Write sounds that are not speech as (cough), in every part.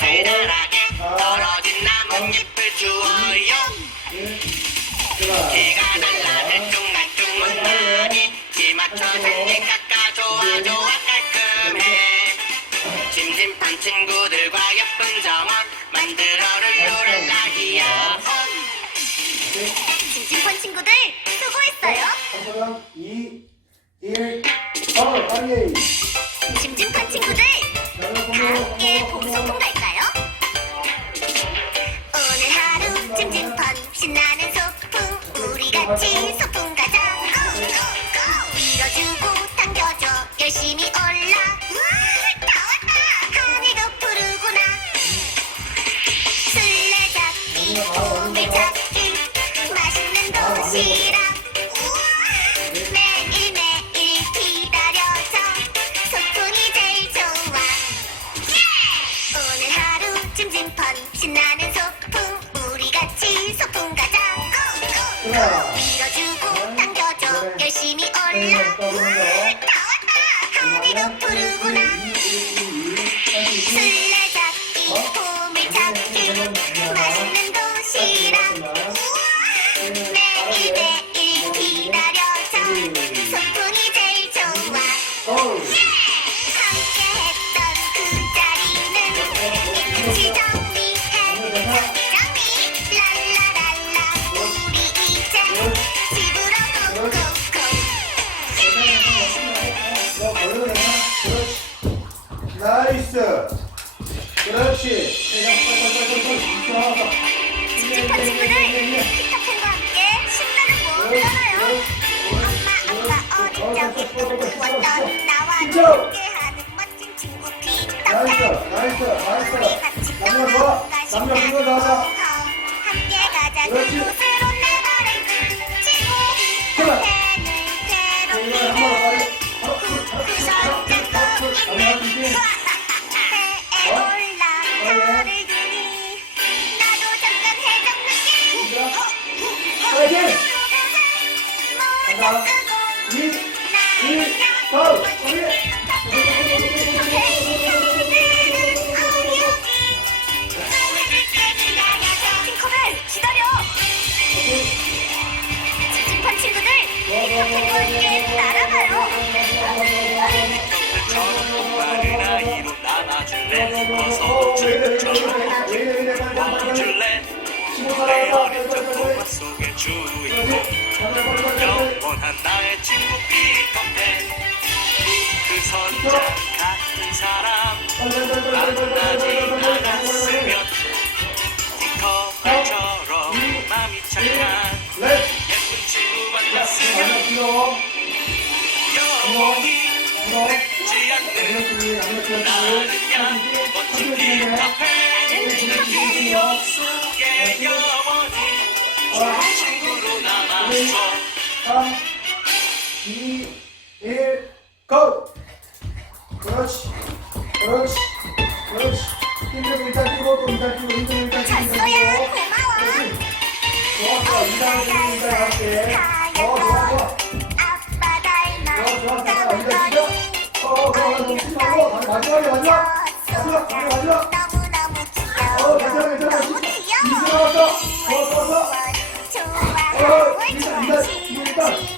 제일 잘하게 떨어진 나뭇잎 완전 나와 함께하는 멋진 친구 나이스, 나이스, 나이스. 아, 네, 남녀 좋아. 남녀 비교 나와. 함께 가자 그렇지. 안아줄래 어서 춤춰 안아줄래 내 어린 적 동화 속의 주인공 영원한 나의 친구 피터팬 그 선장 같은 사람 만나지 않았으면 디터처럼 마음이 착한 예쁜 친구 만났으면 영원히 내 2, 1, 그렇지 그렇지 그렇지 힘들고 일단 뛰고 또 일단 뛰고 힘들고 일단 뛰고 일단 뛰고 좋았어 일단 뛰고 일단 할게 어 좋아 좋아 나를 멈추고 마지막에 마지막 마지막 마지막 어 괜찮아 괜찮아 이승 나왔어 좋았어 좋았어 어. 일단 일단 일단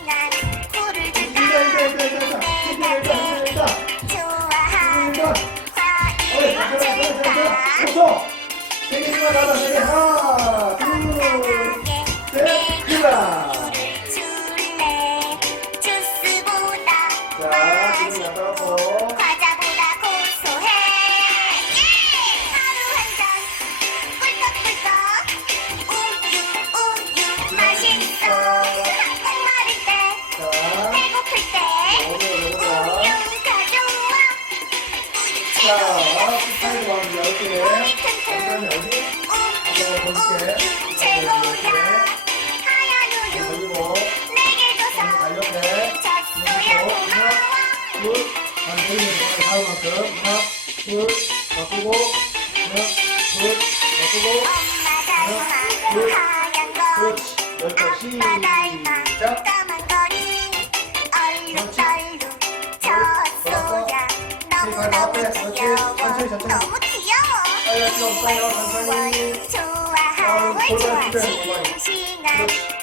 둘, 바꾸고, 하나, 둘, 바꾸고, 하나, 둘, 그렇지. 열번 시작. 발을 앞에, 그렇지. 천천히, 천천히. 너무 귀여워. 빨리, 빨리, 빨리, 천천히. 좋아하고 좋아, 싱싱한.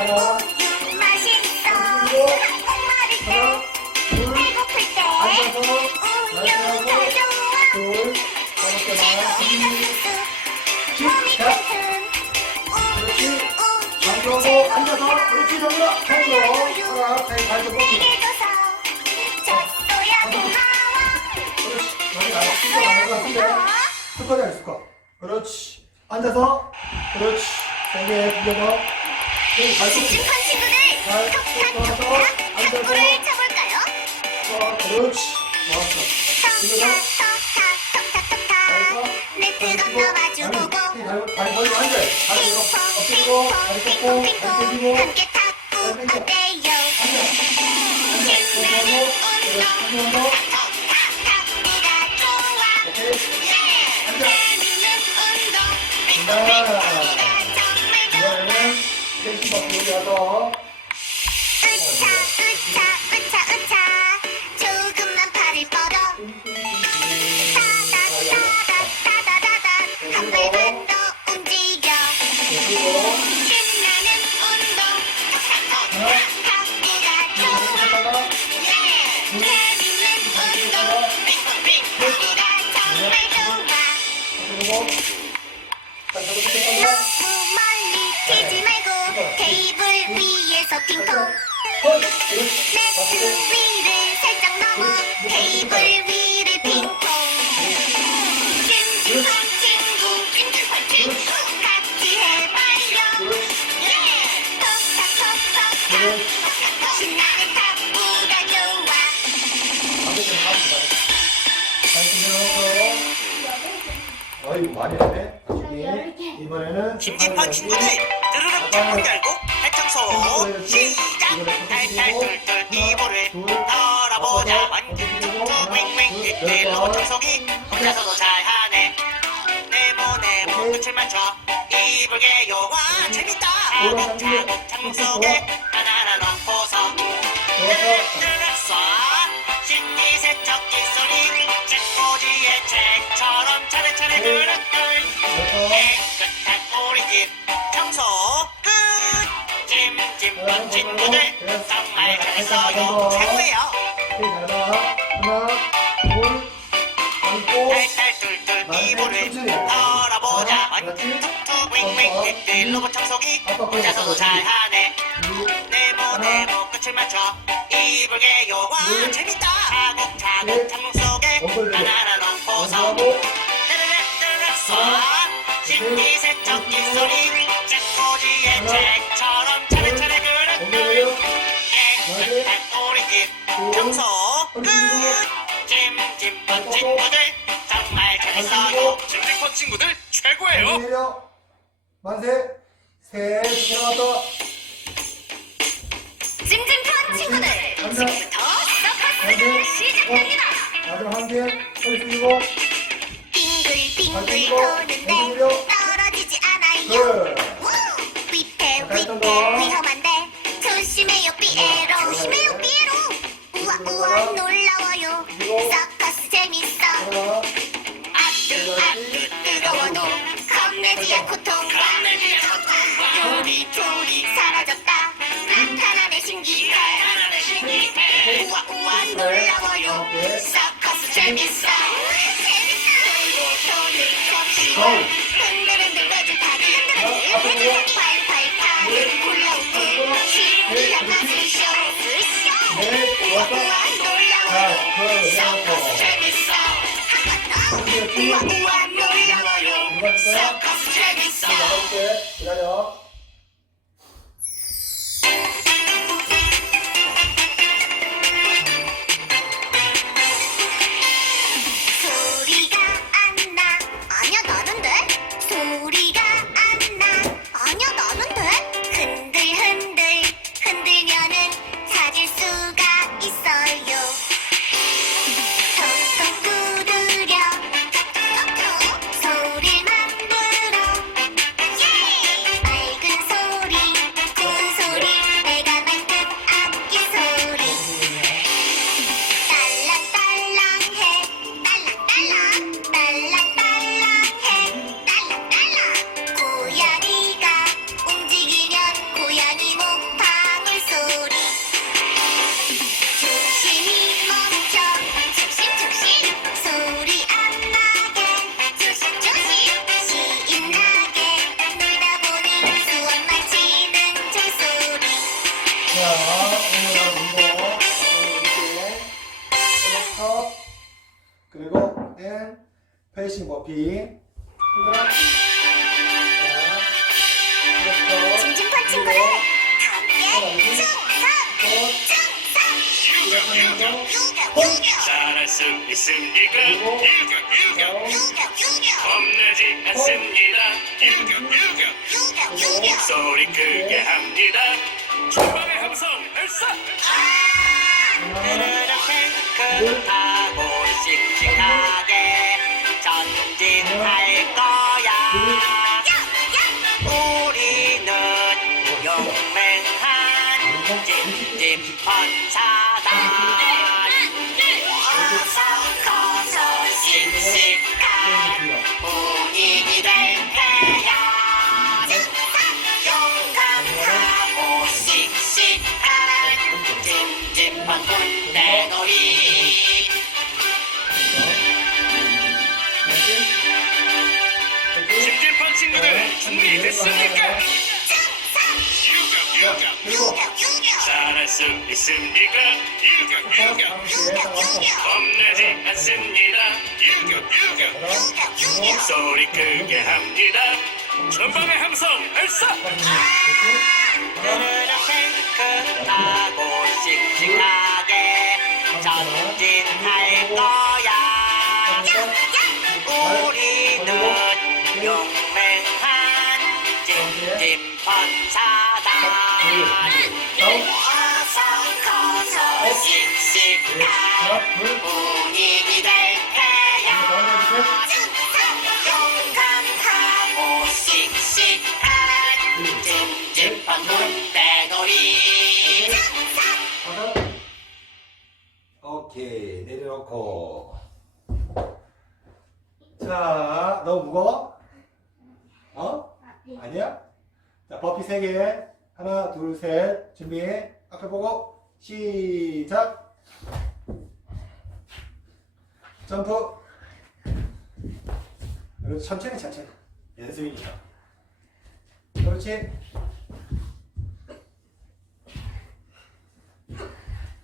하나. 우유 맛있어 그리고 목마를 때 둘, 배고플 때 앉아서. 우유가 많이 좋아 하고. 둘, 다섯 개 많아. 시작. 그렇지. 잠들어서 앉아서. 그렇지, 정면. 손으로. 하나, 배, 발도 뻗기. 그렇지. 많이 나가. 스쿼트. 그렇지. 앉아서. 그렇지. 두개 더. 찜찜한 친구들 발, 톡탁톡탁. 탁구를. 쳐볼까요? 어, 그렇지. 좋았어. 이거 더. 톡탁톡탁톡탁 내 뜨거운 너 마주보고 다리 벌리고 앉아. 다리 이거 엎드리고, 다리 꺾고, 다리 펴지고. 함께 탁구 어때요? 신나는 운동 탁탁탁구가 좋아 오케이. 재밌는 운동 간 펜싱 버프 여기 와서. 나중에. 이번에는. 김진판 친구들 드르륵 창문 열고 발청소. 시작. 탈탈툴툴 이불을 털어보자. 완전 툭툭 윙윙. 띠띠 로봇 청소기. 혼자서도 잘하네. 네모 네모 끝을 맞춰 이불 개요. 와 재밌다. 차곡차곡 창문 속에 하나하나 넣고서. 드르륵 쏴. 식기세척기 소리. 책꽂이의 책 청소 끝 찜찜한 친구들 정말 잘했어요 최고예요 재밌다 차곡차곡 창문 속에 하나하나 넣고서 뜨르륵 뜨르륵 쏴 식기 세척기 소리 책꽂이의 책처럼 차례차례 그릇들. 깨끗한 우리 집 청소 끝 찜찜한 친구들 정말 잘했어요 찜찜한 친구들 최고예요. 만세. 셋, 들어갔다. 찜찜한 친구들 지금부터 서커스가 시작됩니다 마지막 한 개. 소리 숙이고. 빙글빙글 도는데 떨어지지 않아요. 둘. 우! 위태 위태. 위험한데 조심해요 삐에로. 조심해요 삐에로. 우와 우와 놀라워요. 서커스 재밌어. 아뜨 아뜨 뜨거워도 겁내지 않고 통 우와. 우와 놀라워요 자, 그, 서커스. 재밌어 유격 유격 잘할 수 있습니까? 유격 유격 겁내지 않습니다. 유격 유격 유격 소리 크게 합니다. 중방의 함성 발사! 흐르는 탱크 타고 씩씩하게 전방의 함성 발사! 흐르는 탱크 타고 씩씩하게 전진할 거 자 너무 무거워? 어? 아니야? 자 버피 3개 하나 둘 셋. 준비. 앞에 보고. 시작. 점프. 그렇지 천천히 천천히. 연습이니까. 그렇지.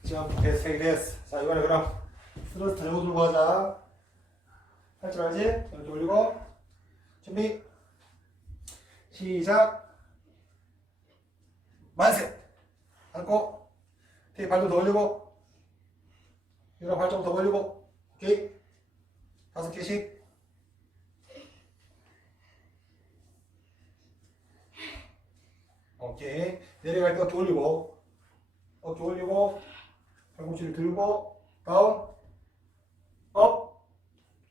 점프 됐어 됐어. 자 이번에 그럼 스로스 들고 들고 하자. 할줄 알지? 이렇게 올리고. 준비. 시작 만세! 앉고 뒤에 발도 더 올리고 유라 발좀 더 올리고 오케이. 다섯 개씩. 오케이. 내려갈 때 어깨 올리고 어깨 올리고 팔꿈치를 들고 다운 업.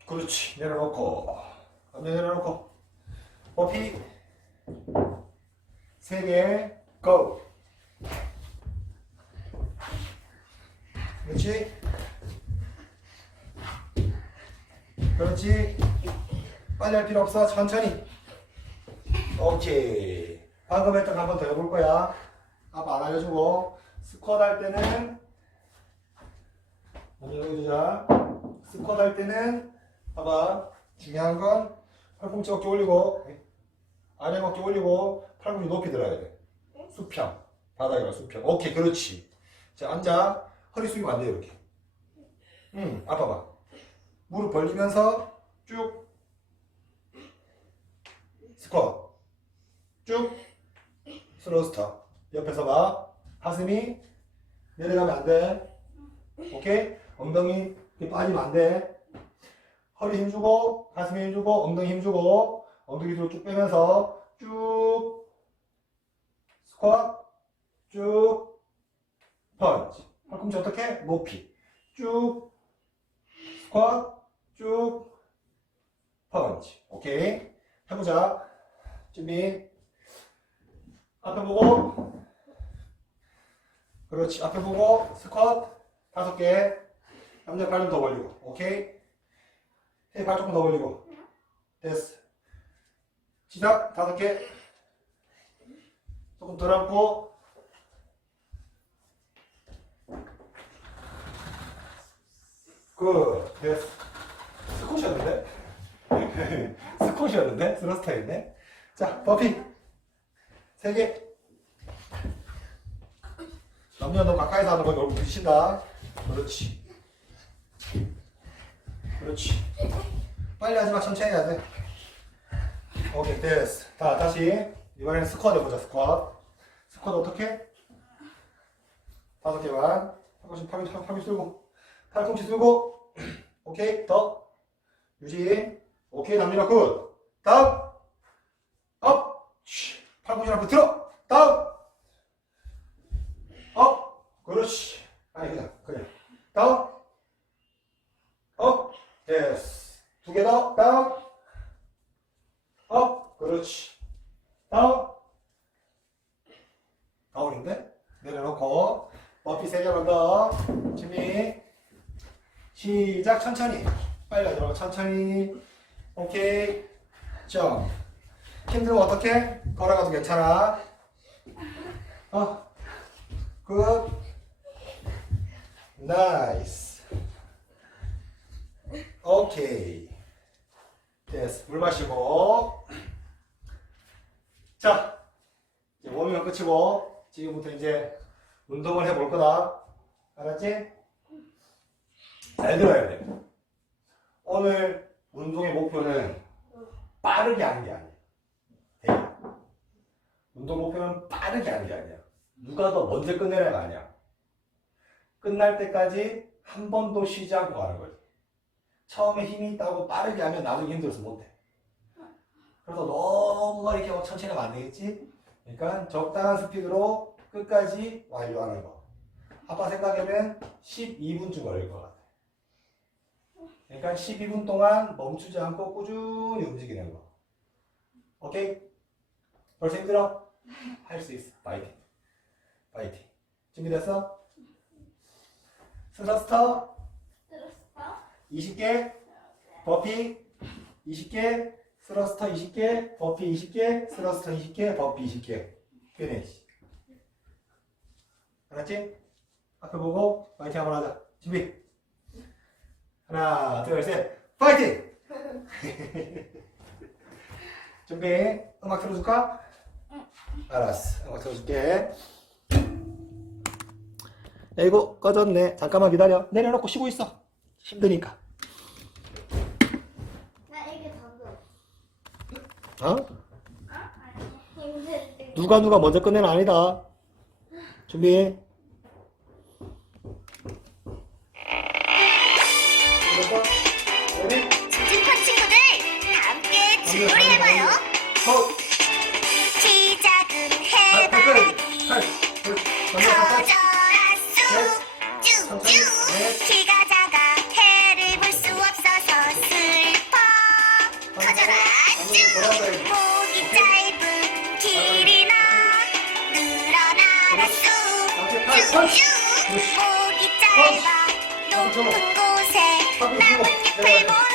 그렇지. 내려놓고. 내려놓고. 버피. 세 개 고 그렇지? 그렇지? 빨리 할 필요 없어. 천천히. 오케이. 방금 했던 거 한 번 더 해볼 거야. 아빠 안 알려주고. 스쿼트 할 때는 먼저 여기 두자. 스쿼트 할 때는 봐봐. 중요한 건 팔꿈치 어깨 올리고 아래 어깨 올리고 팔꿈치 높이 들어야 돼 수평. 바닥이랑 수평. 오케이 그렇지. 자 앉아. 허리 숙이면 안돼 이렇게. 응 아빠 봐. 무릎 벌리면서 쭉. 스쿼트. 쭉. 스로스터. 옆에서 봐. 가슴이 내려가면 안 돼. 오케이? 엉덩이 빠지면 안 돼. 허리 힘주고 가슴에 힘주고 엉덩이 힘주고 엉덩이 뒤로 쭉 빼면서 쭉 스쿼트 쭉 펀치 팔꿈치 어떻게? 높이. 쭉 스쿼트 쭉 펀치 오케이. 해보자. 준비. 앞에 보고. 그렇지. 앞에 보고. 스쿼트. 다섯 개. 남자 발좀 더 벌리고. 오케이? 헤발 조금 더 벌리고. 됐어. 시작. 다섯 개 조금 덜 안고 굿 됐어 스쿼시였는데 (laughs) 스쿼시였는데 스러스타였네 자 버피 세개 남녀 너 가까이서 하는 건 얼굴 부딪힌다. 그렇지. 그렇지. 빨리 하지 마. 천천히 해야 돼. 오케이, 됐어. 자, 다시. 이번에는 스쿼트 해보자, 스쿼트. 스쿼트 어떻게? 다섯 개만. 팔꿈치, 팔꿈치, 팔꿈치 들고. 팔꿈치 들고. 오케이, 더. 유지. 오케이, 남녀 굿. 다음. 업. 쉬. 팔꿈치 앞으로 들어. 다음. 업. 그렇지. 아니, 그냥, 그냥. 다음. 업. 됐어. 두개 더. 다음. 업. 그렇지. 다운. 다운인데? 내려놓고. 머피 세 개만 더. 준비. 시작. 천천히. 빨리 말고 천천히. 오케이. 점. 힘들면 어떻게? 걸어가도 괜찮아. 어. 굿. 나이스. 오케이. 됐어. 물 마시고. 자, 이제 워밍업 끝이고, 지금부터 이제 운동을 해볼 거다. 알았지? 잘 들어야 돼. 오늘 운동의 목표는 빠르게 하는 게 아니야. 대야. 운동 목표는 빠르게 하는 게 아니야. 누가 더 먼저 끝내려가 아니야. 끝날 때까지 한 번도 쉬지 않고 가는 거지. 처음에 힘이 있다고 빠르게 하면 나중에 힘들어서 못해. 그래서 너무 이렇게 천천히 하면 안 되겠지? 그러니까 적당한 스피드로 끝까지 완료하는 거. 아빠 생각에는 12분 쯤 걸릴 것 같아. 그러니까 12분 동안 멈추지 않고 꾸준히 움직이는 거. 오케이? 벌써 힘들어? 할 수 있어. 파이팅. 파이팅. 준비됐어? 스러스터 들었어? 20개, 버피 20개, 스러스터 20개, 버피 20개, 스러스터 20개, 버피 20개. 피니시. 알았지? 앞에 보고 파이팅 한번 하자. 준비. 하나, 둘, 셋, 파이팅! (laughs) 준비. 음악 틀어줄까? 알았어. 음악 틀어줄게. 야, 이거 꺼졌네. 잠깐만 기다려. 내려놓고 쉬고 있어. 힘드니까. 나 이게 방금. 어? 누가 누가 먼저 끝내는 아니다. 준비. 친구들 다 함께 줄놀이 해봐요. 쭉쭉 목이 짧아. 높은 곳에 나뭇잎을 못막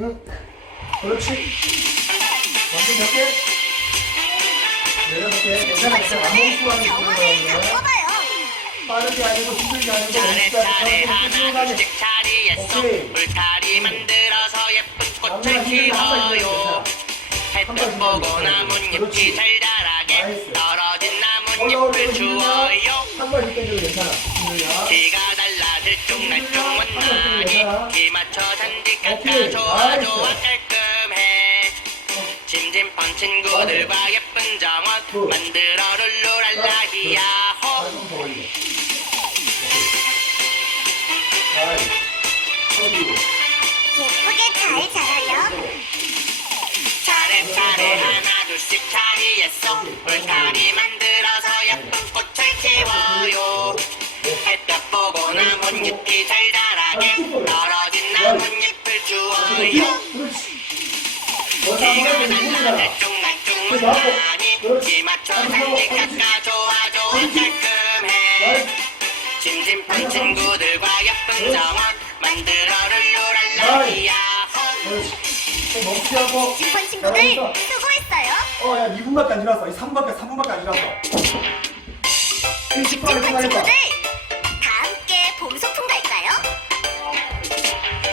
응. 그렇지. 완전 몇 개? 내려섯 개. 괜찮아, 괜찮아. 게 정원을 중요한 거야. 빠르게 아니고 힘들게 아니고 하나씩 자리에서 오케이. 울타리 만들어서 예쁜 꽃을 남녀가 힘들게 한 번씩 키워요 한 햇빛 번씩 보고. 나뭇잎이 그렇지. 잘 자라게 나이스. 떨어진 나뭇잎을 잎을 주어요 한 번씩 땡겨도 괜찮아. 김유야. 기가 달라 들쭉 날쭉 원나니 기 맞춰 잔디. 깎아 좋아. 좋아 깔끔해 찜찜펀 친구들과 예쁜 정원 만들어 룰루랄라 히야호? 예쁘게 잘 자라렴. 차례차례 하나 둘씩 자리에서 울타리 만들어서 예쁜 꽃을 키워요 잎이 잘 자라게 떨어진 나뭇잎을 주어요 그렇지. 너 기가 한번 날라 해보자. 들쭉날쭉 못나니 기 맞춰 산지 깎아 좋아 좋아 깔끔해. 찜찜한 친구들과 예쁜 정원 만들어 룰루랄라 히야호 그렇지. 또 멈추지 않고. 진펀 친구들. 수고했어요. 어, 야, 2분밖에 안 지났어. 3분밖에, 3분밖에 안 지났어. 10분밖에 진펀 끝나겠다. 친구들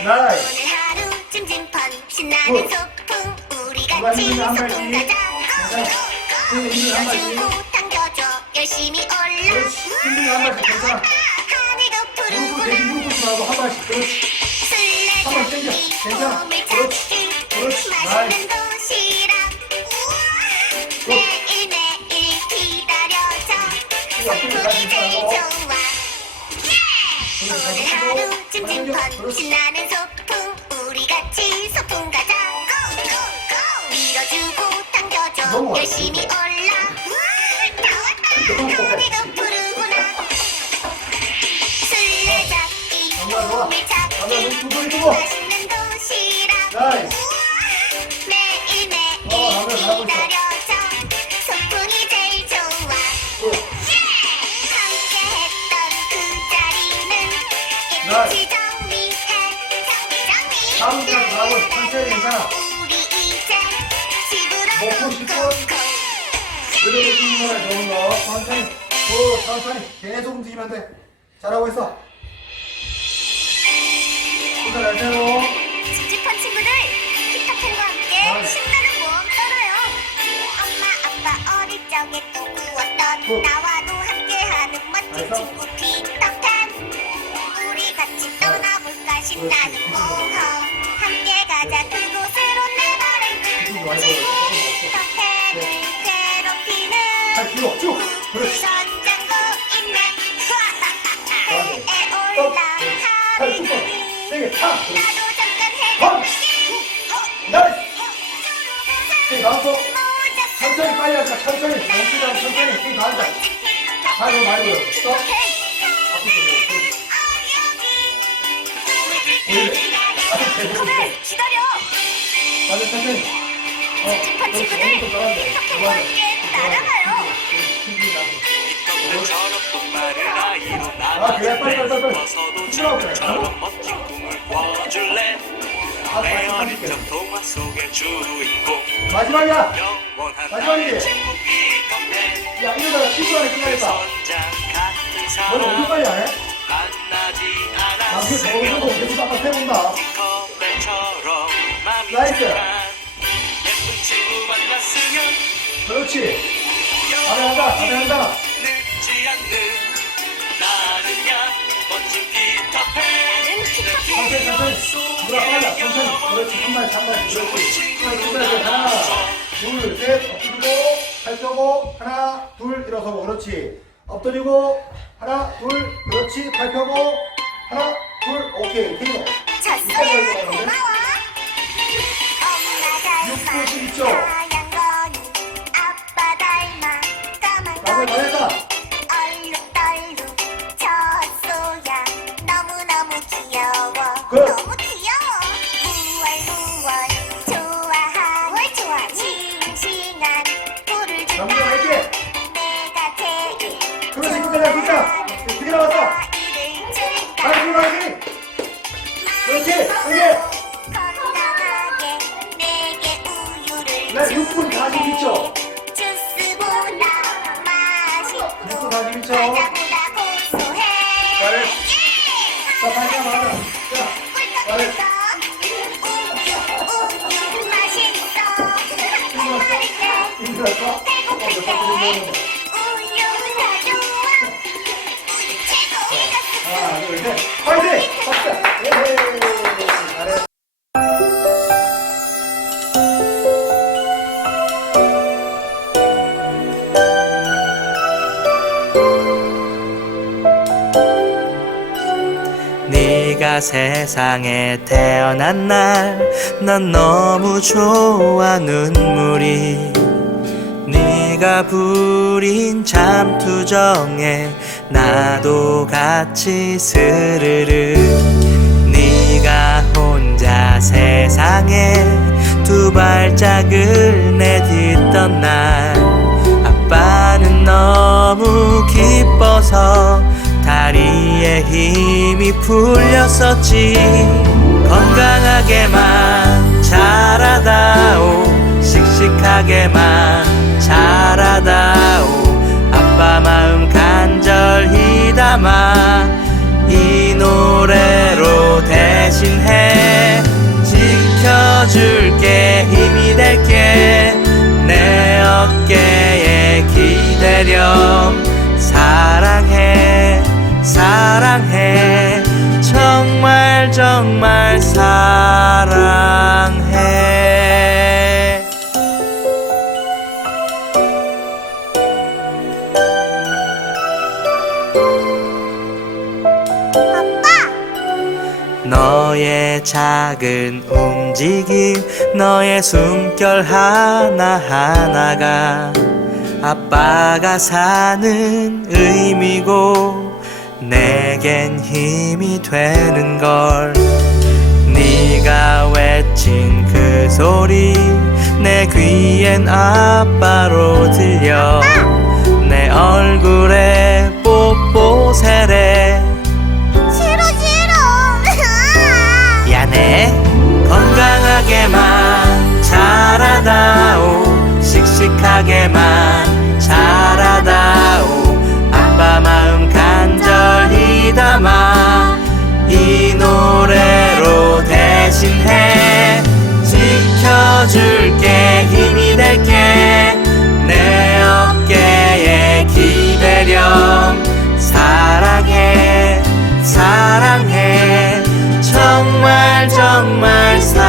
나이스. 오늘 하루 찜찜펀 신나는 굿. 소풍 우리 누가 같이 한 소풍. 가자. 힘들면 한 발씩. 밀어주고 당겨줘 열심히 올라 그렇지. 힘들면 한 발씩 괜찮아. 하늘도 무릎 푸르구나 대신 무릎 말고 한 발씩. 그렇지. 한발 당겨. 술래잡기 괜찮아. 꿈을 그렇지. 찾기 그렇지. 맛있는 도시락 우와 매일매일 기다려져 소풍이 제일 좋아 예! 오늘 하루 찜찜펀 신나는 소풍. 우리 같이 소풍 가자. 고고고. 밀어주고 당겨줘. 열심히. 올라. 우와 다 왔다. 하늘도 푸르구나. 술래잡기 눈 두고 두고. 맛있는 도시락 집으로 먹고 싶은 고고고 그래도 쉬는 거나 좋은 거. 천천히. 오, 천천히. 계속 움직이면 돼. 잘하고 있어. 혼자 잘 세워. 찝찝한 친구들 피터팬과 함께 나이스. 신나는 모험 떠나요 엄마 아빠 어릴 적에 꿈꾸었던 굿. 나와 뒤로 쭉. 그렇지. 업. 올라 잘 쭉. 뻗어. 세게 타. 나이스. 세게 나왔어. 천천히 빨리 하자. 천천히. 않고 천천히. 세게 다 하자. 하고 말고요. 스톱. 그렇지. 기다려 맞아, 천천히. 그렇지. 친구들 엄청 잘한다. 피터팬과 함께 따라가요 저렇고 마른 아이로 아, 그래. 빨리, 빨리, 빨리, 빨리. 벗어도. 저처럼 멋진 꿈을 꿔줄래 아, 내 빨리, 어린 빨리. 적 동화 속의 주인공 마지막이야. 영원한 마지막이지? 나의 친구 피터팬 야, 이러다가 10분 안에 끝나겠다. 선장 같은 너 너무 사람 빨리 안 해? 만나지 저거 않았으면 하고 계속 아까 세운다. 컵벨처럼 맘이 나이스. 그렇지. 안에 한다, 안에 한다. 천천히, 천천히. 누나 빨라, 천천히. 그렇지, 한 마리, 한 마리. 그렇지. 하나, 둘, 셋. 엎드리고, 팔 펴고, 하나, 둘, 일어서고. 그렇지. 엎드리고, 하나, 둘, 그렇지. 팔 펴고, 하나, 둘, 오케이. 케이노. 졌어요 고마워 엄마 육구 닮아 십 말했다. 얼룩덜룩 젖소야 너무너무 귀여워. 너무 싱싱한 꿀을 준다. 내가 제일. 두개 나왔다. 아이를 준다. 그렇지. 건강하게 내게 우유를 나 6분 42초. 세상에 태어난 날 난 너무 좋아 눈물이 네가 부린 잠투정에 나도 같이 스르르. 네가 혼자 세상에 두 발짝을 내딛던 날 아빠는 너무 기뻐서 다리에 힘이 풀렸었지. 건강하게만 자라다오. 씩씩하게만 자라다오. 아빠 마음 간절히 담아 이 노래로 대신해 사랑해. 정말 정말 사랑해. 너의 작은 움직임 너의 숨결 하나하나가 아빠가 사는 의미고 내겐 힘이 되는 걸. 네가 외친 그 소리 내 귀엔 아빠로 들려. 내 얼굴에 뽀뽀 세례 싫어 싫어. (laughs) 미안해 건강하게만 자라다오. 씩씩하게만 될게 내 어깨에 기대렴. 사랑해 사랑해. 정말 정말 사랑해.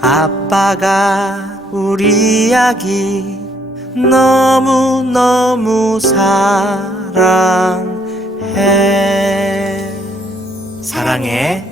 아빠가 우리 아기 너무너무 사랑해. 사랑해